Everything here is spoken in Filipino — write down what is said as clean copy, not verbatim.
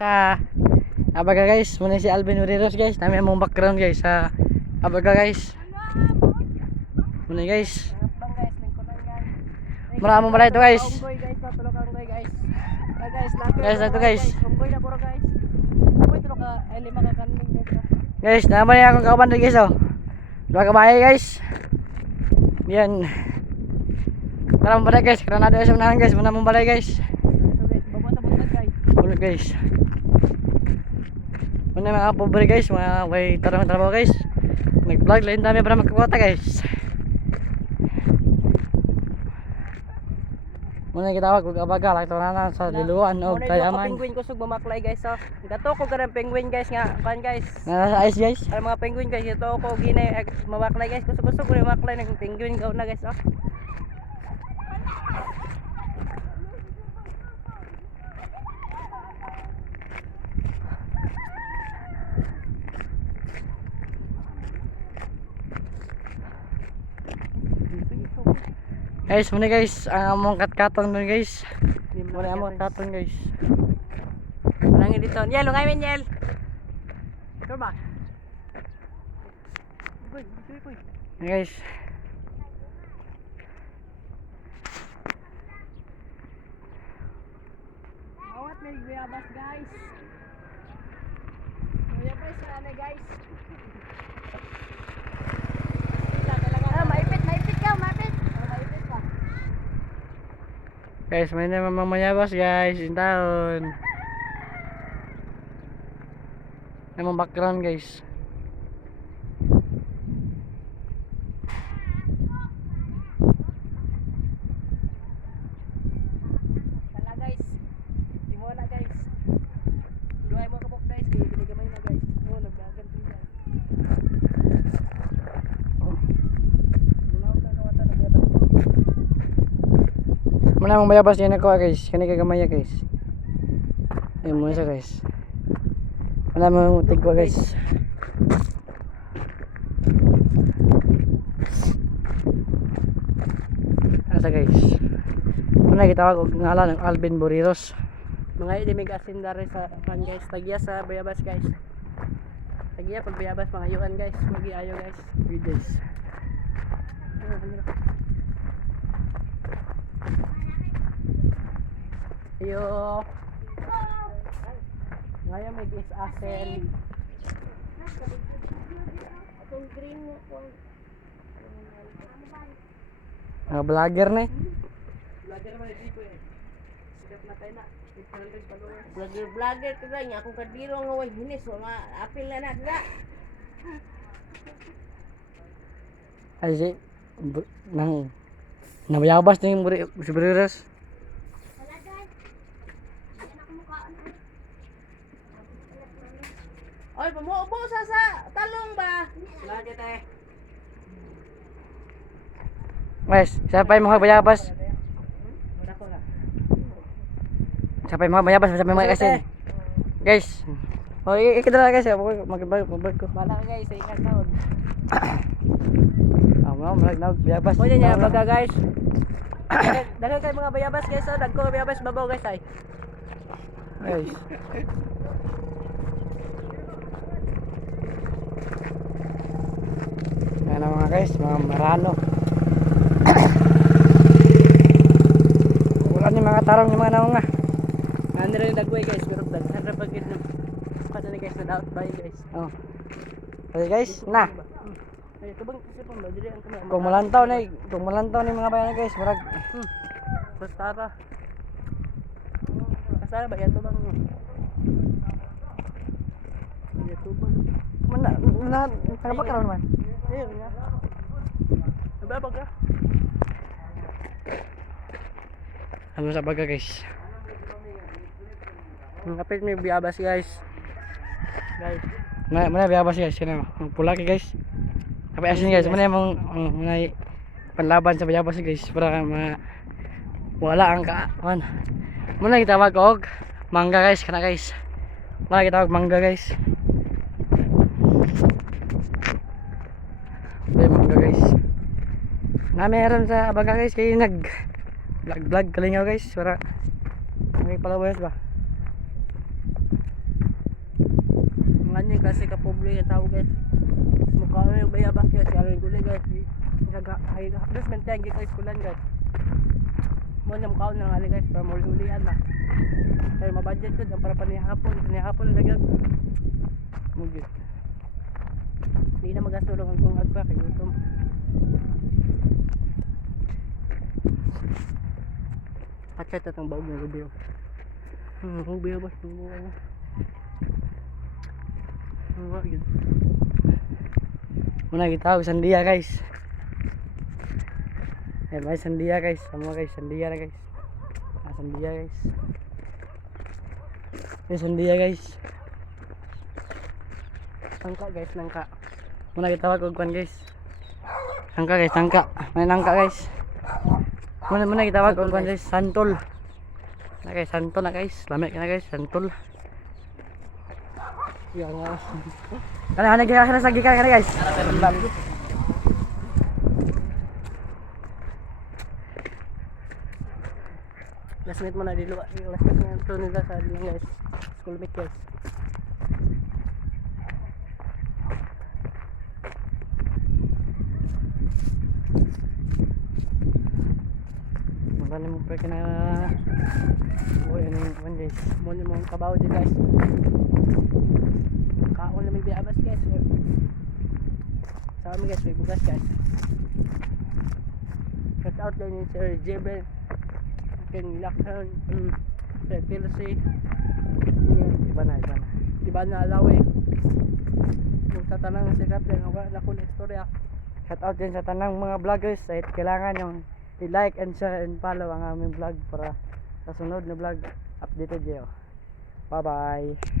sa Abaga guys. Muna si Alvin Uriros guys. Nami among background guys sa Abaga guys. Muna guys. Muna among balay ito guys. Guys, ito guys. Guys, naman niya akong kauban guys oh. Dua kabay guys. Yan. Tara mong balay guys. Karena ada isang nahan guys. Muna mong balay guys. Bulog guys. Muna mga pobre guys. Mga way tarong trabaho guys. Nag-vlog lain dami para magkakota guys. Muna kitawag kung Abaga. Lakto na sa Liluan o Tayaman. Penguin ko sug mamaklay guys so. Gato ko ganang penguin guys nga. Kan guys. Nasa ice guys. Ay mga penguin guys ito ko ginay mamaklay guys. Kusog-kusog ko mamaklay ng penguin gaw na guys oh. Guys, muna guys, ang among katkaton mo guys. Muna among katkaton guys. Walang dito. Yel, lungay men yel. Sure ba? Guys. Awat may bayabas guys. Bayabas na guys. Maipit ka, maipit. Maipit ka. Guys, may naman mamayabas guys, in town. Among background guys. Tala guys. Timo na guys. Duhay mo kabok guys, kay gamay na guys. Oh, nagdagan din guys. Muna mong mayabas yan ako guys. Kani kagamaya guys. Ayun muna siya guys. Muna mong tigwa guys. Asa guys. Muna kitawag og ngalan ng Alvin Buriros. Mga idimig asindare sa kan guys. Tagya sa bayabas guys. Tagya pag bayabas mga ayuan guys. Magiayo guys. Good guys. Ayo. Ngayon may disasen. Atong green mo ko. Mga vlogger na eh. Vlogger man dito eh. Sikat na tayo na. Vlogger ko lang akong kadiro nga way hinis so nga apil na na dira. Ay si nang nabayabas na yung Buriros. Oy, pamuubo sa talong ba? Lagi tayo. Guys, siapa yung mga bayabas? Siapa yung mga bayabas? Siapa yung mga kasin? Guys. Oh, ikidala guys. Mag-vlog ko. Bala guys, sa ingat taon. Mag bayabas. O yan yan, baga guys. Dagan kayo mga bayabas guys. Dagko bayabas babaw guys ay. Guys. Yan ang mga guys, mga marano. Wala ni mga tarong yung mga naong nga. Ano rin dagway guys, pero daghan ra pagid no. Kada ni guys na daot bay guys. Oh. Okay guys, na. Ay tubang kasi pa dili ang kana. Kung malantaw ni mga bayan guys, murag Basta ra. Asa ba yan tubang no? Ya tubang. Mana nagapakaroon man. Ayun nga. Nababag ka? Ano sa baga guys? Kapit may biyabas guys. Guys. Mana biyabas guys, sino? Pulaki guys. Kapay asin guys, mana yung mga panlaban sa biyabas guys para wala ang kaan. Muna gitawag og mangga guys, kana guys. Muna gitawag mangga guys. Mangga guys. Na meron sa Abaga guys kay nag vlog kalingaw guys para may palabas ba. kanya klase ka pobre nga tao guys. Mukha mo yung bayabas guys, kaya yung gulay guys. Dos menteng guys kulan guys. Mo na mukha na nga guys para muli-ulian na. Kaya mabudget ko para panihapon lagyan. Mugit. Hindi na magasto lang ang agpa kay gutom. Pachat at ang baog ng rubyo. Rubyo ba? Yun. Muna kita og sandiya guys. May sandiya guys. Sama guys, sandiya na guys. Sandiya guys. May sandiya guys. Nangka guys, nangka. Muna kita og kwan guys. Nangka guys, nangka. May nangka guys. Muna kita og kwan guys, santol. Na guys, santol na guys. Lamig na guys, santol. Yan nga. Kana gikan sa gikan kana guys. Last minute mo na dilo. Last minute na ito nila sa lang guys. Schoolmate guys. Muna mo pa kana. Oy, ano yung kwan guys. Muna mo ang kabaw dyan guys. Kaon na may biabas guys. Sa amin guys, may bugas guys. Shout out din ni Sir Jebel. Akin lakhan. Sir Pilsi. Iba na. Iba na alawi. Yung tatanang sikat din. Ako na istorya. Shout out din sa tanang mga vloggers. Kahit kailangan yung i-like and share and follow ang aming vlog para sa sunod na vlog updated kayo. Bye bye.